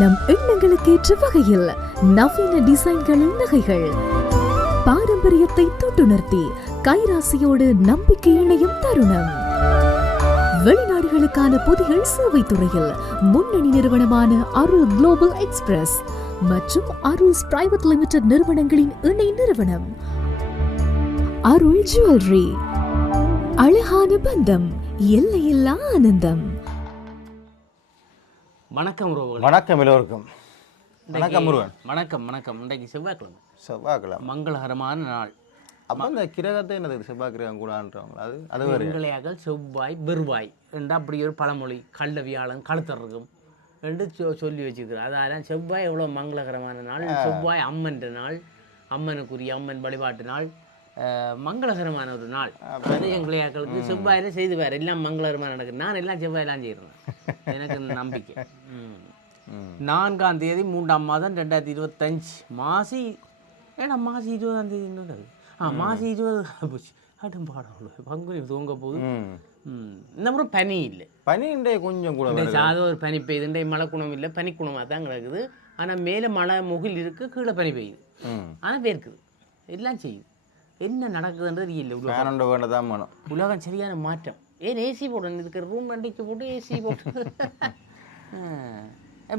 நம் எண்ணங்களுக்கேற்ற வகையில் நவீன டிசைன்களில் நகைகள், பாரம்பரியத்தை தொட்டுணர்த்தி கைராசியோடு நம்பிக்கை இணையும் தருணம். வெளிநாடுகளுக்கான பொதிகள் சேவை துறையில் முன்னணி நிறுவனமான அருள் குளோபல் எக்ஸ்பிரஸ் மற்றும் அருள்ஸ் பிரைவேட் லிமிடெட் நிறுவனங்களின் இணை நிறுவனம் அருள் ஜுவல்லரி. அழகான பந்தம், எல்லையில்லா ஆனந்தம். வணக்கம் ரோகன். வணக்கம் எல்லோருக்கும். வணக்கம் முருகன். வணக்கம் வணக்கம். இன்றைக்கு செவ்வாய்க்கிழமை மங்களகரமான நாள். அப்போ இந்த கிரகத்தை என்னது செவ்வாய் கிரகம் கூடான்றவங்க அது வெங்களையாக்கள் செவ்வாய் பெருவாய் என்று அப்படி ஒரு பழமொழி கள்ள வியாழன் கழுத்தறக்கும் என்று சொல்லி வச்சுக்கிறோம். அதால செவ்வாய் எவ்வளோ மங்களகரமான நாள். செவ்வாய் அம்மன்ற நாள், அம்மனுக்குரிய அம்மன் வழிபாட்டு நாள், மங்களகரமான ஒரு நாள். அது எங்களையாக்களுக்கு செவ்வாயில செய்து வேறு எல்லாம் மங்களகரமாக நடக்குது. நான் எல்லாம் செவ்வாயெல்லாம் செய்கிறேன், எனக்கு நம்பிக்கை. 4ஆம் தேதி 3ஆம் மாதம் 2025 மாசி. ஏன்னா மாசி 20ஆம் தேதி மாசி 20 போச்சு. அடும்பாடம் பங்குனி தூங்க போகுது. இந்த முறை பனி இல்லை, பனி கொஞ்சம் கூட சாத ஒரு பனி பெய்யுது. மழை குணம் இல்லை, பனி குணமாக தான் கிடக்குது. ஆனால் மேலே மழை முகில் இருக்குது, கீழே பனி பெய்யுது. ஆனால் வேர்க்குது, எல்லாம் செய்யுது. என்ன நடக்குதுன்றது இல்லை. உலகம் சரியான மாற்றம். ஏன் ஏசி போடணும், இதுக்கு ரூம் வண்டிக்கு போட்டு ஏசி போட்டு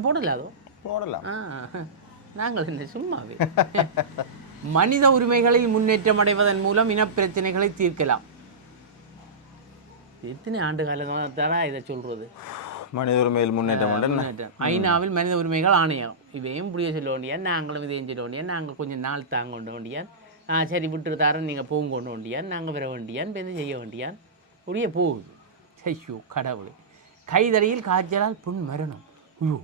போடல, அதோ போடலாம். நாங்கள் என்ன சும்மாவே. மனித உரிமைகளில் முன்னேற்றம் அடைவதன் மூலம் இனப்பிரச்சனைகளை தீர்க்கலாம். எத்தனை ஆண்டு காலத்தாரா இதை சொல்றது? மனித உரிமையில் முன்னேற்றம். ஐநாவில் மனித உரிமைகள் ஆணையம் இவையும் புரிய சொல்ல வேண்டியான், நாங்களும் இதையும் சொல்ல வேண்டியான். நாங்கள் கொஞ்சம் நாள் தாங்க கொண்டு வேண்டியான். சரி விட்டு தாரன், நீங்கள் போங்க கொண்டு வேண்டியான். நாங்கள் வர வேண்டியான், பெருந்து செய்ய வேண்டியான். அப்படியே போகுது. ஐயோ கடவுளே. கைதடியில் காய்ச்சலால் பெண் மரணம். ஐயோ,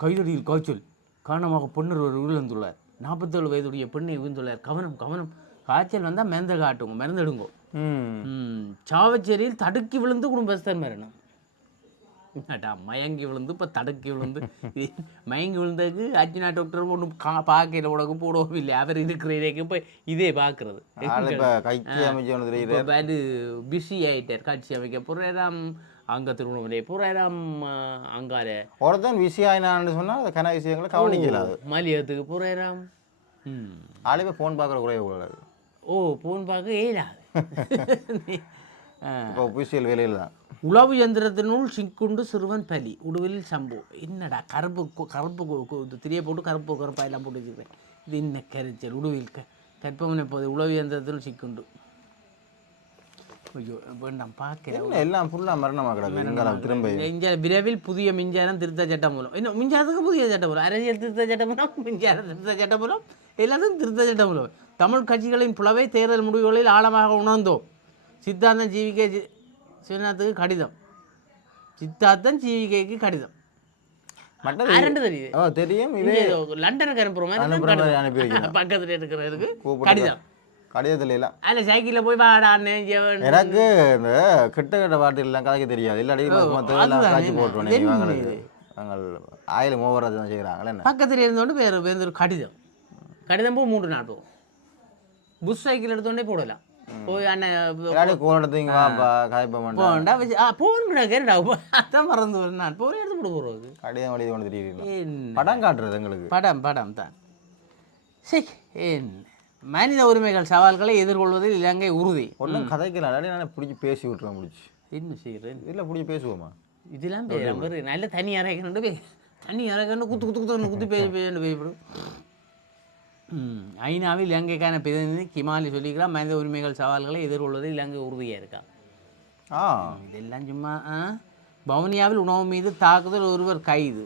கைதடியில் காய்ச்சல் காரணமாக பெண்ணர் ஒரு உயிரிழந்துள்ளார். 47 வயதுடைய பெண்ணை உயிர்ந்துள்ளார். கவனம் கவனம், காய்ச்சல் வந்தால் மருந்து காட்டுங்க, மருந்தெடுங்கோ. சாவச்சேரியில் தடுக்கி விழுந்து குடும்பஸ்தர் மரணம். மயங்கி விழுந்து இப்போ தடுக்கி விழுந்து. மயங்கி விழுந்ததுக்கு அர்ஜுனா டாக்டர் ஒன்றும் பார்க்கல, உடம்பு போடவும் இல்லை. அவர் இருக்கிறதுக்கு இப்போ இதே பார்க்கறது. பிஸி ஆகிட்டார். காட்சி அமைக்க போகிறாராம், அங்கே திருவண்ணாமலை போகிறாராம், அங்கால ஒருத்தன் விஷயம் சொன்னால் கன விஷயங்களை கவனிக்கலாது. மலியத்துக்கு போகிறாராம். ஆளுமே ஃபோன் பார்க்குற குறைய. ஃபோன் பார்க்க ஏலாது. இப்போ ஒபிஷியல் வேலையில் தான். உளவு இயந்திரத்தினுள் சிக்குண்டு சிறுவன் பலி, உடுவலில் சம்பவம். என்னடா கருப்பு திரிய போட்டு கருப்பாக எல்லாம் போட்டு வச்சுக்கிறேன். இது என்ன கரைச்சல்? உடுவில் கற்பனை போது உளவு இயந்திரத்தினுள் சிக்குண்டு. ஐயோ வேண்டாம், பார்க்கிறேன். எல்லாம் ஃபுல்லாக மரணமாக கிடக்கு. திரும்ப விரைவில் புதிய மின்சாரம் திருத்த சட்டம் மூலம். இன்னும் மின்சாரத்துக்கு புதிய சட்டம் மூலம், அரசியல் திருத்த சட்டம் மூலம், மின்சார திருத்த சட்டம் மூலம், எல்லாத்துக்கும் திருத்த சட்டம் மூலம். தமிழ் கட்சிகளின் புலவை தேர்தல் முடிவுகளில் ஆழமாக உணர்ந்தோம். சித்தாந்தம் ஜிவிகே சிவநாத்துக்கு கடிதம். சித்தார்த்தன் ஜிவிகேக்கு கடிதம். தெரியும், லண்டனுக்கு அனுப்புற மாதிரி பக்கத்துல இருக்கிறதுக்கு கடிதம். கடிதத்துல எல்லாம் அதில் சைக்கிளில் போய் வாடான்னு எனக்கு இந்த கிட்ட வார்த்தைகள்லாம் கதைக்க தெரியாது. இல்லாடி காய்ச்சி போட்டுருவேன். நாங்கள் ஆயில் மோவராது தான் செய்கிறாங்களே. பக்கத்தில் இருந்தோண்டு வேறு ஒரு கடிதம். கடிதம் போய் 3 நாள் போகும். புஷ் சைக்கிள் எடுத்தோடனே போடலாம். போய் அண்ணன் மறந்து நான் போய் எடுத்து போட போறது. படம் காட்டுறது எங்களுக்கு படம் தான். சரி, மனித உரிமைகள் சவால்களை எதிர்கொள்வதில் இலங்கை உறுதி. ஒன்றும் கதைக்கலாம். பிடிச்சி பேசி விட்டுறேன். முடிச்சு என்ன செய்யறேன்? இல்லை பிடிச்சி பேசுவோமா? இதெல்லாம் நல்ல தனி அரைக்கணும். தனி அரைக்கணும், குத்து குத்து குத்து குத்து பேசிவிடும். ஐநாவில் இலங்கைக்கான பிரதிநிதி கிமாலி சொல்லிக்கிறான், மனித உரிமைகள் சவால்களை எதிர்கொள்வதில் இலங்கை உறுதியாக இருக்கான். இதெல்லாம் சும்மா. வவுனியாவில் உணவு மீது தாக்குதல், ஒருவர் கைது.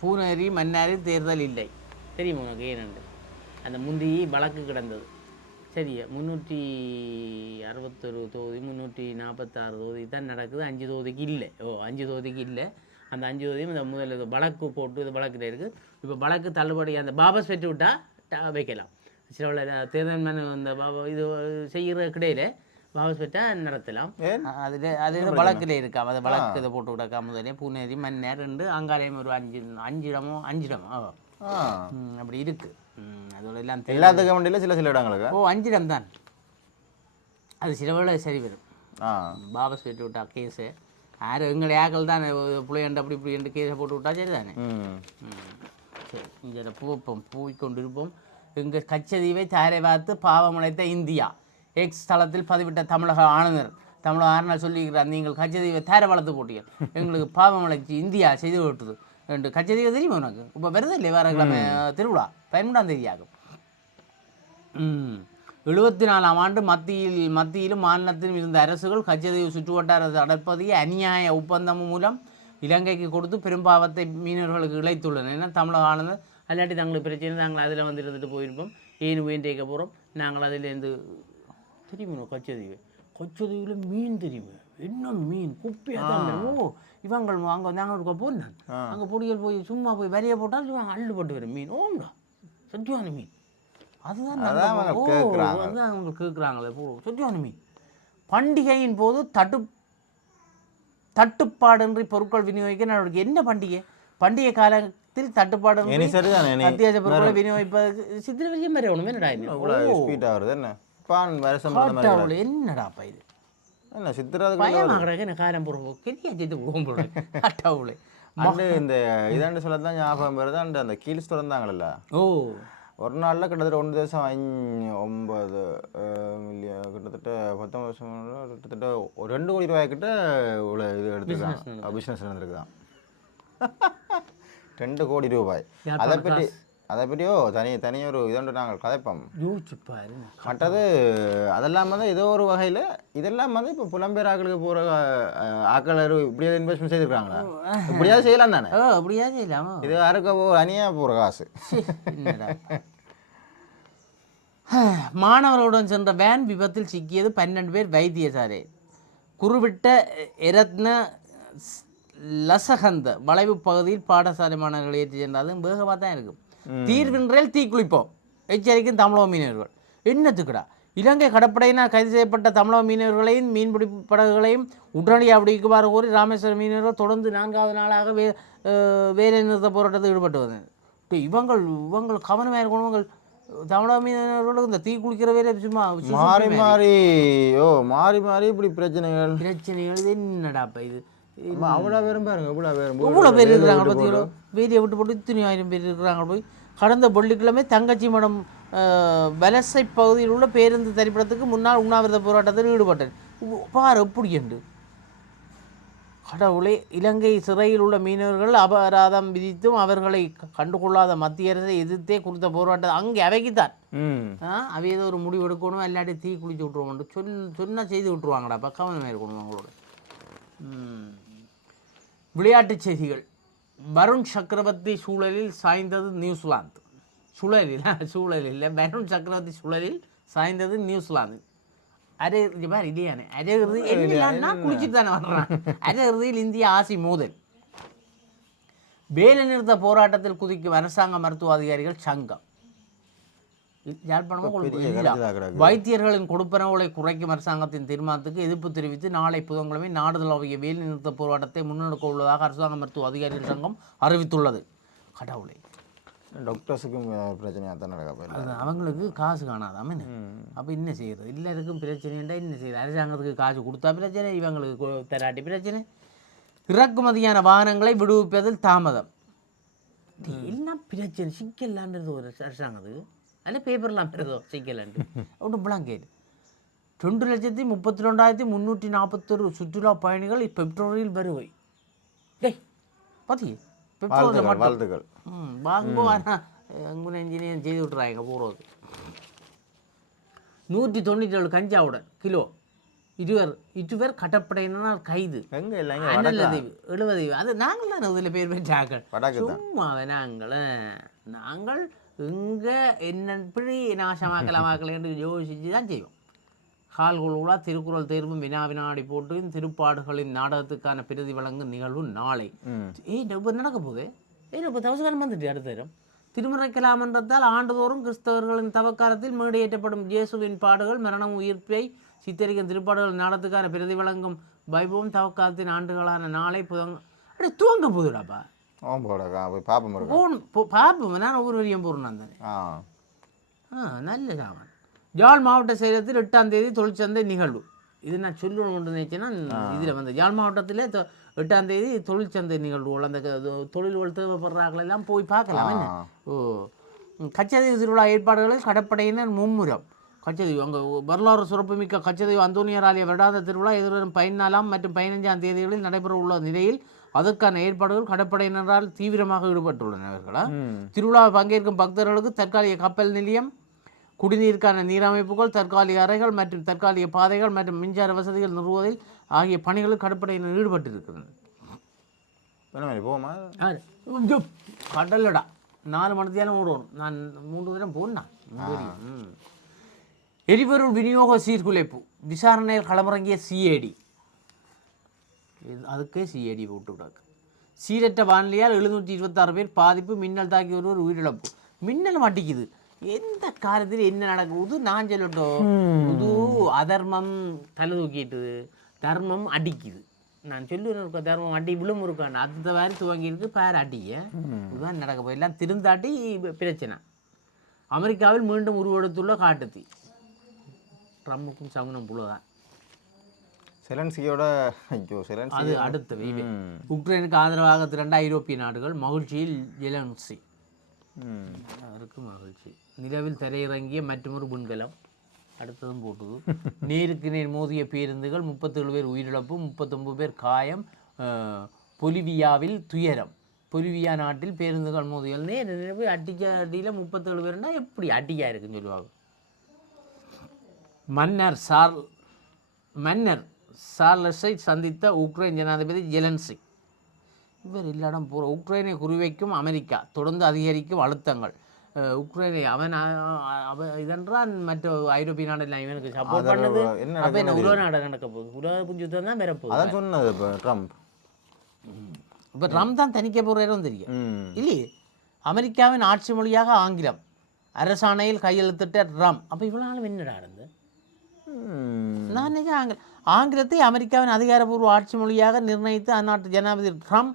பூனேரி மன்னாரில் தேர்தல் இல்லை. தெரியுமா உனக்கு ஏனென்று? அந்த முந்தி வழக்கு கிடந்தது. சரியா, 361 தொகுதி 346 தொகுதி தான் நடக்குது. 5 தொகுதிக்கு இல்லை. 5 தொகுதிக்கு இல்லை. அந்த 5 தொகுதியும் இந்த முதல்ல வழக்கு போட்டு இது வழக்கில் இருக்குது. இப்போ வழக்கு தள்ளுபடி, அந்த பாபஸ் பெற்று விட்டால் வைக்கலாம். சில தேர்தல் இந்த இது செய்கிற கிடையில பாபஸ் பெற்றால் நடத்தலாம். அது வழக்கில் இருக்காம அதை வழக்கு இதை போட்டு விடாக்கா. முதலே பூனேரி மன்னார் 2 அங்காலயம் ஒரு 5 இடமோ அப்படி இருக்குது. அதோட எல்லாம் எல்லாத்துக்கும் வேண்டியில் சில இடங்களுக்கு 5 இடம் தான். அது சில வேளை சரி வரும். பாபஸ் பெற்று விட்டா கேஸு யார் எங்களை ஆக்கள் தானே பிள்ளையண்டு அப்படி இப்படி என்று கேஸை போட்டு விட்டா சரி தானே. சரி இங்கே பூப்போம் பூவிக்கொண்டிருப்போம். எங்கள் கச்சதீவை தாரை பார்த்து பாவமடைத்த இந்தியா எக்ஸ் தளத்தில் பதிவிட்ட தமிழக ஆளுநர். தமிழக ஆளுநர் சொல்லியிருக்கிறார், நீங்கள் கச்சதீவை தாரை வளர்த்து போட்டீர்கள், எங்களுக்கு பாவமடைச்சி இந்தியா செய்து விட்டுது என்று. கச்சதீவை தெரியுமா உனக்கு? இப்போ வருது இல்லை வேறு கிழமை திருவிழா 12ஆம் தேதி ஆகும். 74ஆம் ஆண்டு மத்தியிலும் மாநிலத்திலும் இருந்த அரசுகள் கச்சதீவு சுற்றுவட்டாரத்தை அடற்பதிய அநியாய ஒப்பந்தம் மூலம் இலங்கைக்கு கொடுத்து பெரும்பாவத்தை மீனவர்களுக்கு இழைத்துள்ளனர். ஏன்னா தமிழக ஆளுநர் அல்லாட்டி தங்களுக்கு பிரச்சனை, நாங்கள் அதில் வந்து இருந்துட்டு போயிருப்போம், ஏன் மீன் தேய்க்க போகிறோம், நாங்கள் அதிலேருந்து தெரியுமா கச்சதீவில் மீன் தெரியுமா, என்ன மீன் குப்பியாக தான். ஓ இவங்க அங்கே நாங்கள் போனேன், அங்கே பொடிகள் போய் சும்மா போய் வரைய போட்டால் இவங்க அள்ளுப்பட்டு வரும் மீன். ஓம்டா சத்தியான மீன், அதுதான் அவங்க கேட்குறாங்களே சத்தியான மீன். பண்டிகையின் போது தட்டுப்பாடின்றி பொருட்கள் விநியோகிக்க நடவடிக்கை. என்ன பண்டிகை காலத்தில் தட்டுப்பாடு அத்தியாவசிய பொருட்களை விநியோகிப்பதற்கு சித்திரை வரையும் மாதிரி ஒன்றுமே என்னடாப்பா இது என்ன சித்திரை பயமாகறாங்க காலம் போடுவோம் கெரியா செய்து போகும் அட்டாவுளே இந்த இதாண்டு சொல்லத்தான் ஞாபகம் வருது. அந்த கீழ்ஸ் திறந்தாங்களல்ல, ஒரு நாளில் கிட்டத்தட்ட 1.9 மில்லியன் கிட்டத்தட்ட 19 வருஷம் கிட்டத்தட்ட ஒரு 2 கோடி ரூபாய் கிட்ட இவ்வளோ இது எடுத்துருக்காங்க, பிஸ்னஸ் நடந்திருக்குதான். 2 கோடி ரூபாய். அதை பற்றியோ தனியொரு இதோண்டு நாங்கள் கதைப்போம். மற்றது அதெல்லாம் வந்து ஏதோ ஒரு வகையில் இதெல்லாம் வந்து இப்போ புலம்பெயர் ஆக்களுக்கு போகிற ஆக்கள் இப்படியாவது இன்வெஸ்ட்மெண்ட் செய்திருக்காங்களா? இப்படியாவது செய்யலாம் தானே? அப்படியாவது செய்யலாம். இது யாருக்கு அணியாக போகிற காசு. மாணவர்களுடன் சென்ற வேன் விபத்தில் சிக்கியது 12 பேர் வைத்தியசாலை. குருவிட்ட எரத்ன லசகந்த வளைவு பகுதியில் பாடசாலை மாணவர்கள் ஏற்றி சென்றாலும் வேகமாக தான் இருக்கும். தீர்வின்றில் தீக்குளிப்போம் எச்சரிக்கும் தமிழக மீனவர்கள். என்னத்துக்குடா இலங்கை கடற்படையினால் கைது செய்யப்பட்ட தமிழக மீனவர்களையும் மீன்பிடிப்பு படகுகளையும் உடனடியாக விடுவிக்குமாறு கோரி ராமேஸ்வரம் மீனவர்கள் தொடர்ந்து 4வது நாளாக வேலை நிறுத்த போராட்டத்தில் ஈடுபட்டு வந்தனர். இவங்கள் கவனமாக இருக்கணும். தமிழக மீனவர்களுக்கு இந்த தீ குளிக்கிற வேலை சும்மா மாறி இப்படி பிரச்சனைகள் என்னடாப்பா இது? அவ்வளோ பேரும் பாருங்க, இவ்வளோ பேர் இருக்கிறாங்க பார்த்தீங்களோ, வேதியை விட்டு போட்டு 1000 பேர் இருக்கிறாங்க. போய் கடந்த வெள்ளிக்கிழமை தங்கச்சி மடம் வலசை பகுதியில் உள்ள பேருந்து திரைப்படத்துக்கு முன்னால் உண்ணாவிரத போராட்டத்தில் ஈடுபட்டேன். பாரு எப்படி என்று கடவுளே. இலங்கை சிறையில் உள்ள மீனவர்கள் அபராதம் விதித்தும் அவர்களை கண்டுகொள்ளாத மத்திய அரசை எதிர்த்தே குறித்த போராட்டம் அங்கே அவைக்குத்தான். அவை ஏதோ ஒரு முடிவு எடுக்கணும், இல்லாட்டி தீ குளிச்சு விட்ருவோம் சொன்ன செய்து விட்ருவாங்கடா. பக்கமாக இருக்கணும் அவங்களோட. விளையாட்டுச் செய்திகள். வருண் சக்கரவர்த்தி சூழலில் சாய்ந்தது நியூசிலாந்து. சூழலில் வருண் சக்கரவர்த்தி சூழலில் சாய்ந்தது நியூசிலாந்து. இல்லையானே அரையிறுதி என்னன்னா குளிச்சுட்டு தானே வர்றான். அரையிறுதியில் இந்தியா ஆசி மோதல். வேலை நிறுத்த போராட்டத்தில் குதிக்கும் அரசாங்க மருத்துவ அதிகாரிகள் சங்கம். வைத்தியர்களின் கொடுப்பனவுகளை குறைக்கும் அரசாங்கத்தின் தீர்மானத்துக்கு எதிர்ப்பு தெரிவித்து நாளை புதன்கிழமை நாடு தழுவிய வேலை நிறுத்த போராட்டத்தை முன்னெடுக்க உள்ளதாக அரசாங்க மருத்துவ அதிகாரிகள் சங்கம் அறிவித்துள்ளது. கடவுளை டாக்டர்ஸுக்கும் பிரச்சனையாக தான் நடக்க, அவங்களுக்கு காசு காணாதாமே. அப்போ என்ன செய்யறது? எல்லாருக்கும் பிரச்சனைண்டா என்ன செய்யறது? அரசாங்கத்துக்கு காசு கொடுத்தா பிரச்சனை, இவங்களுக்கு தராட்டி பிரச்சனை. இறக்குமதியான வாகனங்களை விடுவிப்பதில் தாமதம். எல்லாம் பிரச்சனை சிக்கலான்றது ஒரு அரசாங்கத்துக்கு. ஆனால் பேப்பர்லாம் பெறதோ சிக்கலான்ட்டு ஒன்றும் பிளாங்கேட். 2,32,341 சுற்றுலா பயணிகள் பெட்ரோலில் வருவை. டேய் பாத்தி பெட்ரோல் வாழ்த்துக்கள் வாங்குவானா அங்கே இன்ஜினியர் செய்து விட்டுறாங்க போகிறது. 197 கஞ்சாவுடன் கிலோ. இருவர் கடற்படையினால் கைது. 70 அது நாங்கள் தான் அதில் பேர் பெற்றாக்கள். சும்மா நாங்கள் இங்கே என்ன இப்படி நாசமாக்கலாமாக்கல என்று யோசித்து தான் செய்வோம். கால்குழுவா திருக்குறள் தேர்வும் வினாடி போட்டு திருப்பாடுகளின் நாடகத்துக்கான பிரதி வழங்கும் நிகழ்வு நாளை. இப்போ நடக்க போகுது. இப்போ தவசகாலம் வந்துட்டு அடுத்த நேரம் திருமறைக்கலாமன்றத்தால் ஆண்டுதோறும் கிறிஸ்தவர்களின் தவக்காலத்தில் மேடையேற்றப்படும் இயேசுவின் பாடுகள் மரணம் உயிர்ப்பை சித்தரிக்கும் திருப்பாடுகள் நாடகத்துக்கான பிரதி வழங்கும் வைபவம் தவக்காலத்தின் ஆண்டுகளான நாளை துவங்க போகுதுடாப்பா. பாப்போம் நான் ஒவ்வொரு வரியும் போடுறேன் தானே. நல்ல சாமான். யாழ் மாவட்ட செயலகத்தில் 8ஆம் தேதி தொழிற்சந்தை நிகழ்வு. இது நான் சொல்லணும்னு நினைச்சேன்னா இதில் வந்து யாழ் மாவட்டத்தில் 8ஆம் தேதி தொழிற்சந்தை நிகழ்வுகள் அந்த தொழில்கள் தேவைப்படுறார்கள் எல்லாம் போய் பார்க்கலாம் என்ன. ஓ கச்சதீவு திருவிழா ஏற்பாடுகளில் கடற்படையினர் மும்முரம். கச்சதீவு அங்கே வரலாறு சிறப்புமிக்க கச்சதீவு அந்தோனியர் ஆலய வருடாந்த திருவிழா எதிர்வரும் 14 மற்றும் 15ஆம் தேதிகளில் நடைபெற உள்ள நிலையில் அதற்கான ஏற்பாடுகள் கடற்படையினரால் தீவிரமாக ஈடுபட்டுள்ளனர்களா. திருவிழாவை பங்கேற்கும் பக்தர்களுக்கு தற்காலிக கப்பல் நிலையம், குடிநீருக்கான நீரமைப்புகள், தற்காலிக அறைகள் மற்றும் தற்காலிக பாதைகள் மற்றும் மின்சார வசதிகள் நிறுவுவதில் ஆகிய பணிகளில் கடற்படையினர் ஈடுபட்டிருக்கிறது. போமா கடல்லடா 4 மணித்தியாலும் ஓடுவோம். நான் 3 தினம் போனேன். எரிபொருள் விநியோக சீர்குலைப்பு விசாரணையில் களமிறங்கிய சிஐடி. அதுக்கே சிஐடி போட்டு விடாது. சீரற்ற வானிலையால் 726 பேர் பாதிப்பு, மின்னல் தாக்கி ஒருவர் உயிரிழப்பு. மின்னல் மாட்டிக்குது. எந்த காலத்தில் என்ன நடக்குது நான் சொல்லட்டும். புது அதர்மம் தலை தூக்கிட்டுது, தர்மம் அடிக்குது. நான் சொல்லுவேன் இருக்க தர்மம் அடி விழும் இருக்கான் அந்த மாதிரி துவங்கியிருக்கு பேர் அடிய. இதுதான் நடக்க போய் எல்லாம் திருந்தாட்டி பிரச்சனை. அமெரிக்காவில் மீண்டும் உருவெடுத்துள்ள காட்டுத்தீ. ட்ரம்புக்கும் சகுனம் புலதான். செலன்ஸ்கியோட அது அடுத்த வைவே. உக்ரைனுக்கு ஆதரவாக திரண்ட ஐரோப்பிய நாடுகள் மகிழ்ச்சியில். ஜெலன்ஸ்கி அவருக்கு மகிழ்ச்சி. நிலவில் தரையிறங்கிய மற்றொரு விண்கலம் அடுத்ததும் போட்டுது. நேருக்கு நேர் மோதிய பேருந்துகள் 37 பேர் உயிரிழப்பு, 39 பேர் காயம். பொலிவியாவில் துயரம். பொலிவியா நாட்டில் பேருந்துகள் மோதியல் நேர் போய் அடிக்க அடியில் 37 பேருன்னா எப்படி அடிக்கா இருக்குன்னு சொல்லுவாங்க. மன்னர் சார்லஸை சந்தித்த உக்ரைன் ஜனாதிபதி ஜெலன்ஸ்கி. இவர் இல்லாடம் போகிற உக்ரைனை குறிவைக்கும் அமெரிக்கா தொடர்ந்து அதிகரிக்கும் அழுத்தங்கள். உக்ரைனை அவன் இதென்றால் மற்ற ஐரோப்பிய நாடெல்லாம் இவனுக்கு சப்போர்ட் பண்ணது. அப்போ என்ன உலக நாடு நடக்க போகுது, உலக யுத்தம் தான் வரப்போகுது. சொன்னது ட்ரம்ப். இப்போ ட்ரம்ப் தான் தணிக்க போகிறதும் தெரியும் இல்லையே. அமெரிக்காவின் ஆட்சி மொழியாக ஆங்கிலம், அரசாணையில் கையெழுத்திட்ட ட்ரம்ப். அப்போ இவ்வளோ நாளும் என்னடா இருந்து நான் நினைக்கிறேன் ஆங்கிலத்தை அமெரிக்காவின் அதிகாரப்பூர்வ ஆட்சி மொழியாக நிர்ணயித்து அந்நாட்டு ஜனாதிபதி ட்ரம்ப்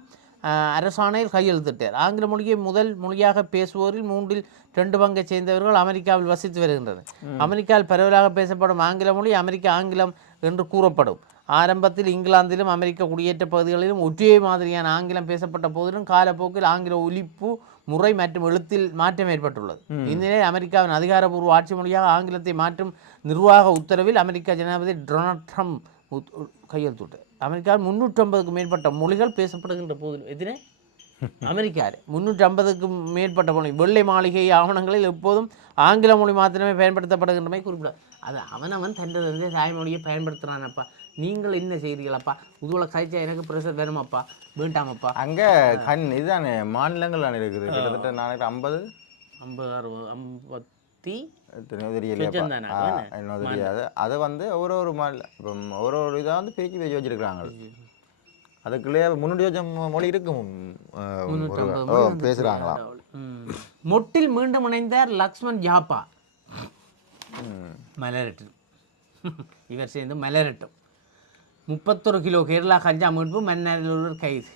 அரசாணையில் கையெழுத்திட்டார். ஆங்கில மொழியை முதல் மொழியாக பேசுவோரில் 2/3 பங்கை சேர்ந்தவர்கள் அமெரிக்காவில் வசித்து வருகின்றனர். அமெரிக்காவில் பரவலாக பேசப்படும் ஆங்கில மொழி அமெரிக்க ஆங்கிலம் என்று கூறப்படும். ஆரம்பத்தில் இங்கிலாந்திலும் அமெரிக்க குடியேற்ற பகுதிகளிலும் ஒற்றே மாதிரியான ஆங்கிலம் பேசப்பட்ட போதிலும் காலப்போக்கில் ஆங்கில ஒலிப்பு முறை மற்றும் எழுத்தில் மாற்றம் ஏற்பட்டுள்ளது. இந்நிலையில் அமெரிக்காவின் அதிகாரப்பூர்வ ஆட்சி மொழியாக ஆங்கிலத்தை மாற்றும் நிர்வாக உத்தரவில் அமெரிக்க ஜனாதிபதி டொனால்ட் ட்ரம்ப் கையெழுத்திட்டார். அமெரிக்காவில் 350க்கும் மேற்பட்ட மொழிகள் பேசப்படுகின்ற போதிலும் எதிரே அமெரிக்காவில் 350க்கும் மேற்பட்ட மொழி. வெள்ளை மாளிகை ஆவணங்களில் எப்போதும் ஆங்கில மொழி மாத்திரமே பயன்படுத்தப்படுகின்றமை குறிப்பிடாது. அது அவனவன் தன்னுடைய தாய்மொழியை பயன்படுத்துகிறானப்பா. நீங்கள் என்ன செய்கிறீங்களப்பா, உதுவலை காய்ச்சா எனக்கு ப்ரெஷர் வேணுமாப்பா, வேண்டாமப்பா. அங்கே இதுதானே மாநிலங்கள் தானே இருக்குது. கிட்டத்தட்ட நான் 50 தெரியாது. அதை வந்து ஒரு மாநிலம் இப்போ ஒரு இதாக வந்து பிரிக்கி வச்சுருக்குறாங்க. அதுக்குள்ளேயே 300 மொழி இருக்கும் பேசுகிறாங்களா. மொட்டில் மீண்டும் இணைந்தார் லக்ஷ்மண் ஜாப்பா. மலரட்டும் இவர் சேர்ந்து மலரட்டும். 31 கிலோ கேரளா கஞ்சா மீட்பு, மன்னரில் ஒரு கைது.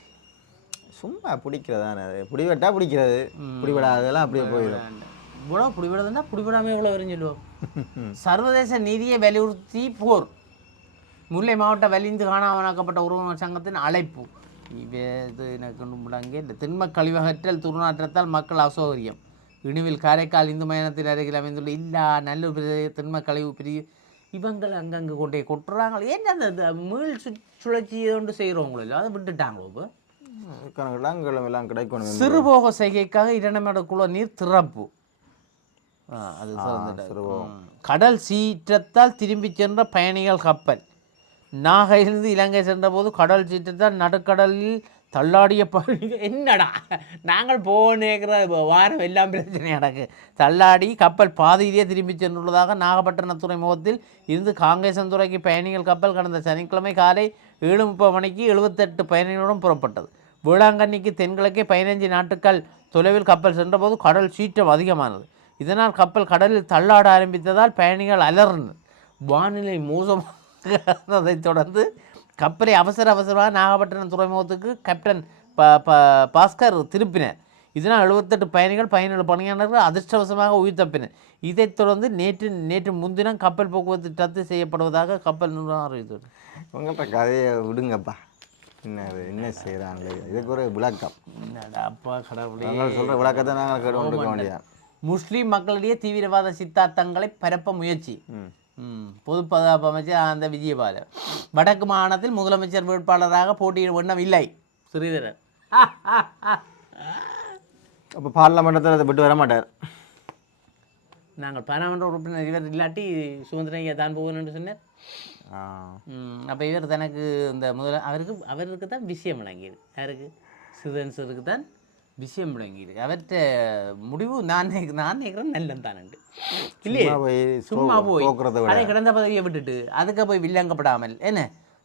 சும்மா பிடிக்கிறதானே, பிடிவட்டா பிடிக்கிறது, பிடிபடாதெல்லாம் அப்படியே போயிடும். இவ்வளோ பிடிபடாதுன்னா பிடிபடாமல் எவ்வளோ வரும் சொல்லுவோம். சர்வதேச நீதியை வலியுறுத்தி போர். முல்லை மாவட்ட வலிந்து காணாமலாக்கப்பட்ட உறவினர் சங்கத்தின் அழைப்பு. இது எனக்கு முடங்க இந்த திண்ம கழிவகற்றல் துர்நாற்றத்தால் மக்கள் அசௌகரியம். இணுவில் காரைக்கால் இந்து மயானத்தில் அருகில் அமைந்துள்ள இல்லா நல்லூர் திண்ம கழிவு பிரிவு இவங்களை அங்கங்கே கொண்டே கொட்டுறாங்க. ஏன் அந்த மீள் சுழற்சி கொண்டு செய்கிறவங்களோ இல்லை அதை விட்டுட்டாங்களோ. இப்போ கிடைக்கணும். சிறுபோக செய்கைக்காக 2 குள நீர் திறப்பு. அது கடல் சீற்றத்தால் திரும்பி சென்ற பயணிகள் கப்பல். நாகையிலிருந்து இலங்கை சென்றபோது கடல் சீற்றத்தால் நடுக்கடலில் தள்ளாடிய பயணிகள். என்னடா நாங்கள் போனேக்கிற வாரம் எல்லாம் பிரச்சனை நடக்கு. தள்ளாடி கப்பல் பாதியிலேயே திரும்பி சென்றுள்ளதாக நாகப்பட்டினம் துறைமுகத்தில் இருந்து காங்கேசன்துறைக்கு பயணிகள் கப்பல் கடந்த சனிக்கிழமை காலை 7:30 மணிக்கு 78 பயணிகளுடன் புறப்பட்டது. வேளாங்கண்ணிக்கு தென்கிழக்கே 15 நாட்டுகள் தொலைவில் கப்பல் சென்றபோது கடல் சீற்றம் அதிகமானது. இதனால் கப்பல் கடலில் தள்ளாட ஆரம்பித்ததால் பயணிகள் அலர்ந்தனர். வானிலை மோசமானதை தொடர்ந்து கப்பலை அவசரமாக நாகப்பட்டினம் துறைமுகத்துக்கு கேப்டன் பாஸ்கர் திருப்பினர். இதனால் 78 பயணிகள் 17 பணியாளர்கள் அதிர்ஷ்டவசமாக உயிர் தப்பினர். இதைத் தொடர்ந்து நேற்று முன்தினம் கப்பல் போக்குவரத்து ரத்து செய்யப்படுவதாக கப்பல் நிறுவனம் அறிவித்தது. உங்கள்கிட்ட கதையை விடுங்கப்பா, என்ன செய்கிறாங்களே, இதுக்கு ஒரு விளக்கம். அப்பா கடவுளே, சொல்கிற விளக்கத்தை நாங்கள் கேட்டு வேண்டியா. முஸ்லீம் மக்களிடையே தீவிரவாத சித்தாந்தங்களை பரப்ப முயற்சி. பொது பாதுகாப்பு அமைச்சர் அந்த விஜயபால. வடக்கு மாகாணத்தில் முதலமைச்சர் வேட்பாளராக போட்டியிட எண்ணம் இல்லை ஸ்ரீதரன். அப்போ பார்லமெண்டத்தில் அதை விட்டு வர மாட்டார். நாங்கள் பாராளுமன்ற உறுப்பினர் இவர் இல்லாட்டி சுதந்திரனையா தான் போகணும் என்று சொன்னார். அப்போ இவர் தனக்கு இந்த அவருக்கு தான் விஷயம் விளங்கியது. யாருக்கு? சிதன்சருக்கு தான் விஷயம் விளங்கியிருக்கு. அவற்ற முடிவு நான் நினைக்கிறேன் நல்லம் தான் இல்லையே. சும்மா போய் அதை கிடந்த பதவியை விட்டுட்டு அதுக்கு போய் வில்லங்கப்படாமல் என்ன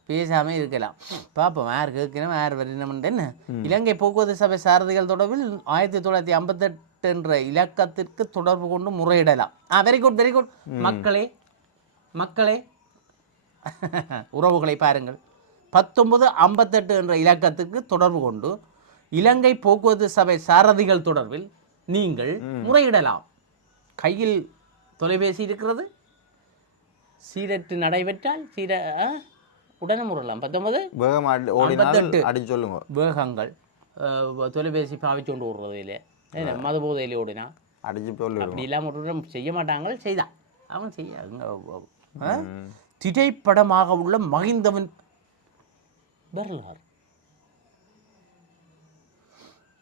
பேசாமல் இருக்கலாம். பார்ப்போம் யார் கேட்கணும் யார் வரணும்னு. என்ன இலங்கை போக்குவரத்து சபை சாரதிகள் தொடர்பில் 1958 என்ற இலக்கத்திற்கு தொடர்பு கொண்டு முறையிடலாம். Very good very good. மக்களே உறவுகளை பாருங்கள். 1958 என்ற இலக்கத்துக்கு தொடர்பு கொண்டு இலங்கை போக்குவரத்து சபை சாரதிகள் தொடர்பில் நீங்கள் முறையிடலாம். கையில் தொலைபேசி இருக்கிறது. சீரற்று நடைபெற்றால் உடனே முறையிடலாம். 1958 சொல்லுங்க வேகங்கள் தொலைபேசி பாவிச்சு கொண்டு விடுறது இல்லை. மத போதையில் ஓடினா அப்படி இல்லாமல் செய்ய மாட்டாங்க. செய்தான் அவன் செய்ய திரைப்படமாக உள்ள மகிந்தவன் வரலாறு.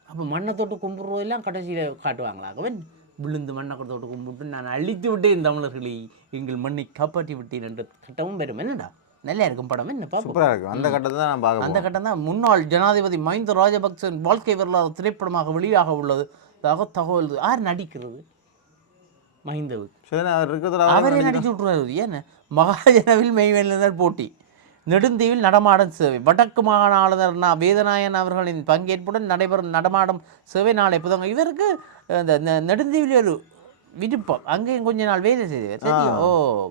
அப்போ மண்ணை தொட்டு கும்பிட்றதெல்லாம் கடைசியில் காட்டுவாங்களாகவன் விழுந்து மண்ணை தொட்டு கும்பிட்டு நான் அழித்து விட்டேன் தமிழர்களை, எங்கள் மண்ணை காப்பாற்றி விட்டேன் என்ற கட்டமும் வரும். என்னடா நல்லா இருக்கும் படம். என்ன பார்ப்போம். அந்த கட்டத்தை தான் நான் பார்க்க. அந்த கட்டம் தான் முன்னாள் ஜனாதிபதி மஹிந்த ராஜபக்சன் வாழ்க்கை வரலாறு திரைப்படமாக வெளியாக உள்ளது. தகவல் யார் நடிக்கிறது? மஹிந்தவுக்கு அவரே நடிச்சு விட்டுருவாரு. ஏன்னா மகாஜனவில் மெய்வேலினர் போட்டி, நெடுந்தீவில் நடமாடும் சேவை, வடக்கு மாகாண ஆளுநர் வேதநாயன் அவர்களின் பங்கேற்புடன் நடைபெறும் நடமாடும் சேவை நாளை புதங்க. இவருக்கு இந்த நெடுந்தீவில் ஒரு விருப்பம், அங்கேயும் கொஞ்ச நாள் வேலை செய்வார். தெரியும்.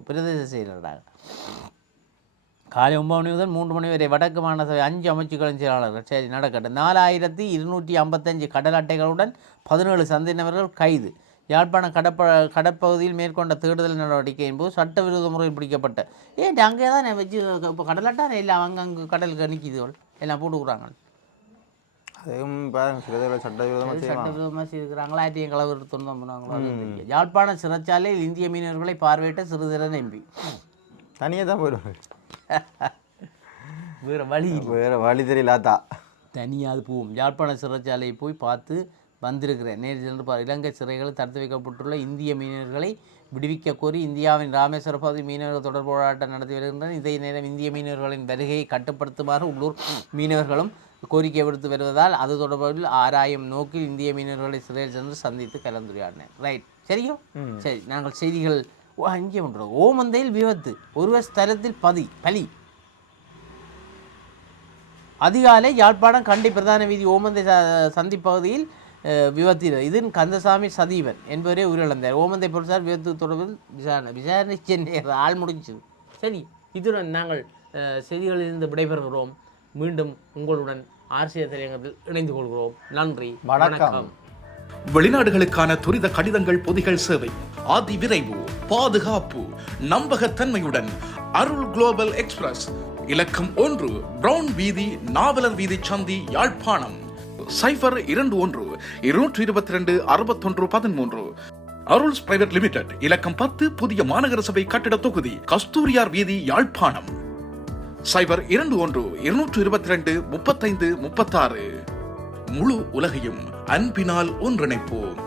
பிரதேச செயலராக. காலை 9 மணி முதல் 3 மணி வரை வடக்கு மாகாண சபை 5 அமைச்சுக்களின் செயலாளர்கள். சரி, நடக்கட்டும். 4255 கடல் அட்டைகளுடன் 17 சந்தேகநபர்கள் கைது. யாழ்ப்பாண கடற்பகுதியில் மேற்கொண்ட தேடுதல் நடவடிக்கையின் போது சட்டவிரோத முறையில் பிடிக்கப்பட்ட அங்கே தான் வச்சு இப்போ கடலாட்டா எல்லாம் அங்கங்கே கடலுக்கு நிற்கிதுகள் எல்லாம் போட்டுக்கிறாங்க. சட்டவிரோதமாக செய்திருக்கிறாங்களா? ஆயிரத்தி கலவர தொந்தம் பண்ணாங்களா? யாழ்ப்பாண சிறைச்சாலையில் இந்திய மீனவர்களை பார்வையிட்ட சிறிதரன் எம்பி. தனியாக தான் போயிடுவாங்க. வேறு வழி தெரியலாத்தா தனியாக போவோம். யாழ்ப்பாண சிறைச்சாலையை போய் பார்த்து வந்திருக்கிறேன். நேரில் சென்று இலங்கை சிறைகளில் தடுத்து வைக்கப்பட்டுள்ள இந்திய மீனவர்களை விடுவிக்க கோரி இந்தியாவின் ராமேஸ்வர பகுதி மீனவர்கள் தொடர் போராட்டம் நடத்தி வருகின்றனர். இதே நேரம் இந்திய மீனவர்களின் வருகையை கட்டுப்படுத்துமாறு உள்ளூர் மீனவர்களும் கோரிக்கை விடுத்து வருவதால் அது தொடர்பில் ஆராயும் நோக்கில் இந்திய மீனவர்களை சிறையில் சென்று சந்தித்து கலந்துரையாடினர். ரைட், சரியோ? சரி, நாங்கள் செய்திகள் அங்கே பண்ணுறோம். ஓமந்தையில் விபத்து, ஒருவர் ஸ்தலத்தில் பலி. அதிகாலை யாழ்ப்பாணம் கண்டி பிரதான வீதி ஓமந்தை சந்திப்பகுதியில் விபத்து. இதில் கந்தசாமி சதீவன் என்பவரே உயிரிழந்தார். ஓமந்தை போலீசார் விபத்து தொடர்பில் விசாரணை சென்ற ஆள் முடிஞ்சது. சரி, இதுடன் நாங்கள் செய்திகளிலிருந்து விடைபெறுகிறோம். மீண்டும் உங்களுடன் ஆர்சிஆர் தலையங்கத்தில் இணைந்து கொள்கிறோம். நன்றி, வணக்கம். வெளிநாடுகளுக்கான துரித கடிதங்கள் பொதிகள் சேவை, அதி விரைவு, பாதுகாப்பு, நம்பகத்தன்மையுடன் அருள் குளோபல் எக்ஸ்பிரஸ், இலக்கம் 1, பிரவுன் வீதி, நாவலர் வீதி சந்தி, யாழ்ப்பாணம். 021-222-6113. அருள்ஸ் பிரைவேட் லிமிடெட், இலக்கம் 10, புதிய மாநகர சபை கட்டிட தொகுதி, கஸ்தூரியார் வீதி, யாழ்ப்பாணம். 021-222-3536. முழு உலகையும் அன்பினால் ஒன்றிணைப்போம்.